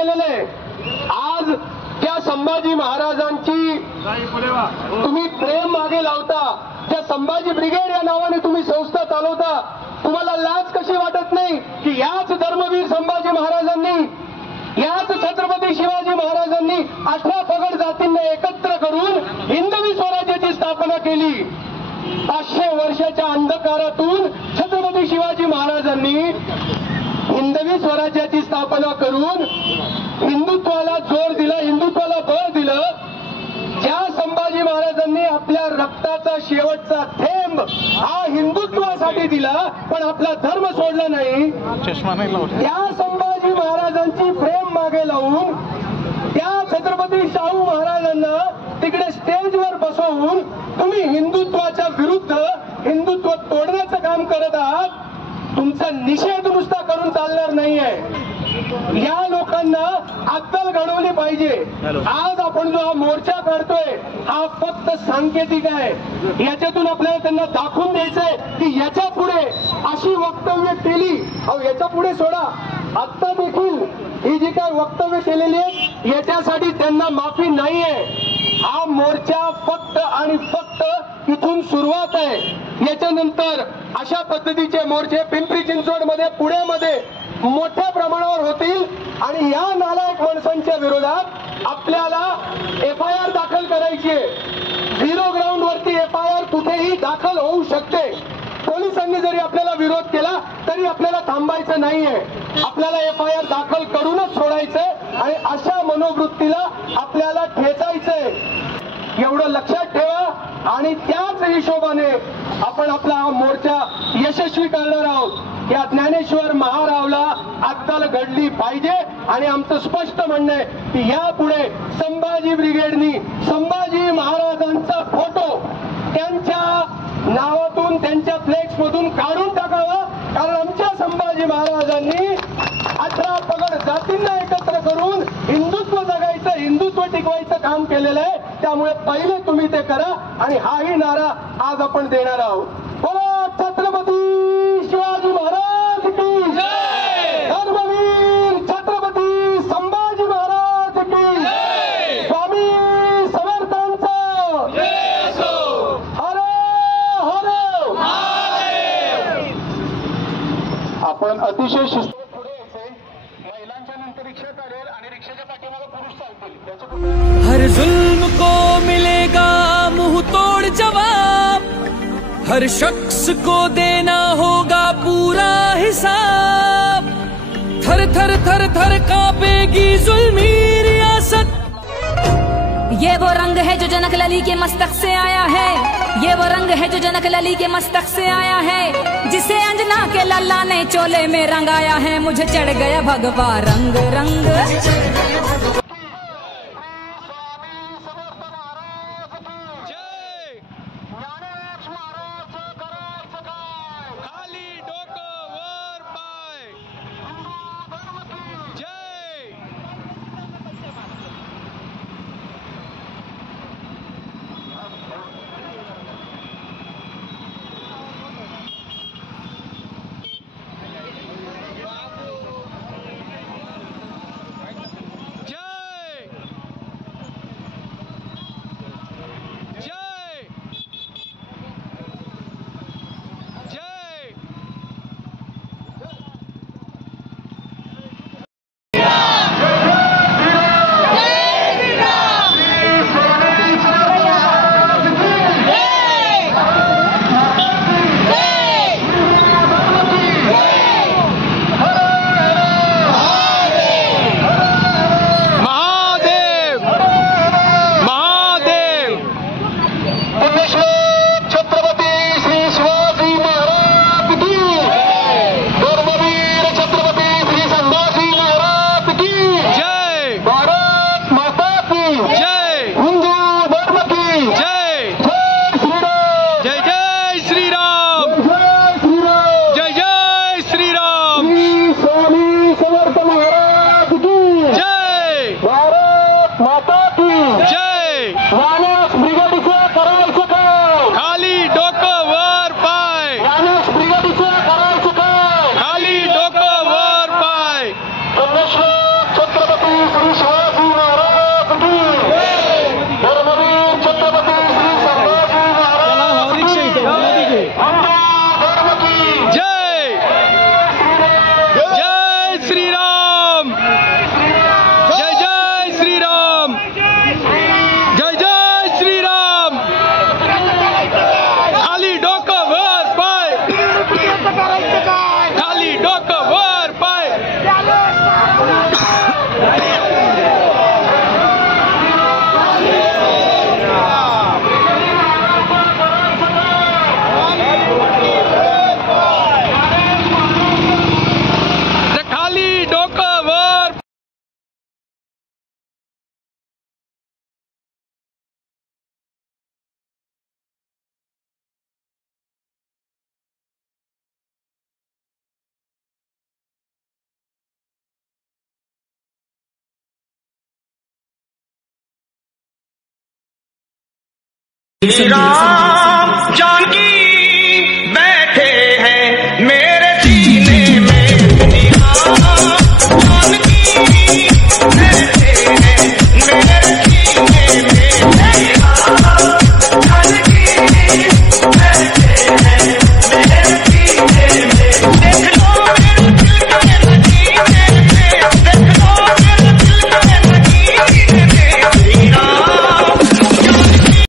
केलेलं आहे. आज त्या संभाजी महाराजांची तुम्ही प्रेम मागे लावता, त्या संभाजी ब्रिगेड या नावाने तुम्ही संस्था चालवता. तुम्हाला लाज कशी वाटत नाही की याच धर्मवीर संभाजी महाराजांनी, याच छत्रपती शिवाजी महाराजांनी 18 पगड जातींना एकत्र करून हिंदवी स्वराज्याची स्थापना केली. 500 वर्षाच्या अंधकारातून छत्रपती शिवाजी महाराजांनी हिंदवी स्वराज्याची स्थापना करून हिंदुत्वाला जोर दिला, हिंदुत्वाला बळ दिलं. ज्या संभाजी महाराजांनी आपल्या रक्ताचा शेवटचा थेंब हा हिंदुत्वासाठी दिला, पण आपला धर्म सोडला नाही, त्या संभाजी महाराजांची प्रेम मागे लावून त्या छत्रपती शाहू महाराजांना तिकडे स्टेजवर बसवून तुम्ही हिंदुत्वाच्या विरुद्ध हिंदुत्व तोडण्याचं काम करत आहात. तुमचा निषेध नुसता करून चालणार नाहीये. या लोकांना अक्कल घडवली पाहिजे. आज आपण जो हा मोर्चा काढतोय हा फक्त सांकेतिक आहे. याच्यातून आपल्याला त्यांना दाखवून द्यायचंय की याच्या पुढे अशी वक्तव्य केली, अहो याच्या पुढे सोडा, आता देखील ही जी काय वक्तव्य केलेली आहेत याच्यासाठी त्यांना माफी नाहीये. हा मोर्चा फक्त आणि फक्त इथून सुरुवात आहे. याच्यानंतर अशा पद्धतीचे मोर्चे पिंपरी चिंचवड मध्ये, पुण्यामध्ये मोठ्या प्रमाणावर होतील आणि या नालायक माणसांच्या विरोधात आपल्याला FIR दाखल करायची आहे. 0 ग्राउंड वरती FIR कुठेही दाखल होऊ शकते. पोलिसांनी जरी आपल्याला विरोध केला तरी आपल्याला थांबायचं नाहीये. आपल्याला FIR दाखल करूनच सोडायचंय आणि अशा मनोवृत्तीला आपल्याला ठेचायचंय. एवढं लक्षात ठेवा आणि त्याच हिशोबाने आपण आपला हा मोर्चा यशस्वी करणार आहोत. या ज्ञानेश्वर महारावला अक्कल घडली पाहिजे आणि आमचं स्पष्ट म्हणणं आहे की यापुढे संभाजी ब्रिगेडनी संभाजी महाराजांचा फोटो त्यांच्या नावातून, त्यांच्या फ्लेक्स मधून काढून टाकावा. कारण आमच्या संभाजी महाराजांनी 18 पगड जातींना एकत्र करून हिंदुत्व जगायचं, हिंदुत्व टिकवायचं काम केलेलं आहे. त्यामुळे पहिले तुम्ही ते करा आणि हाही नारा आज आपण देणार आहोत. बोला छत्रपती शिवाजी महाराज की जय, धर्मवीर छत्रपती संभाजी महाराज की जय, स्वामी समर्थांचा जय असो. हर हर महादेव. आपण अतिशय शिस्त पुढे यायचंय. महिलांच्या नंतर रिक्षा चालेल आणि रिक्षाच्या पाठीमागे पुरुष चालतील. हर जुल्म को मिलेगा मुंह तोड़ जवाब, हर शख्स को देना होगा पूरा हिसाब. थर थर थर थर कांपेगी जुल्मी रियासत. ये वो रंग है जो जनक लली के मस्तक से आया है, ये वो रंग है जो जनक लली के मस्तक से आया है, जिसे अंजना के लल्ला ने चोले में रंगाया है. मुझे चढ़ गया भगवा रंग रंग. जय संदेश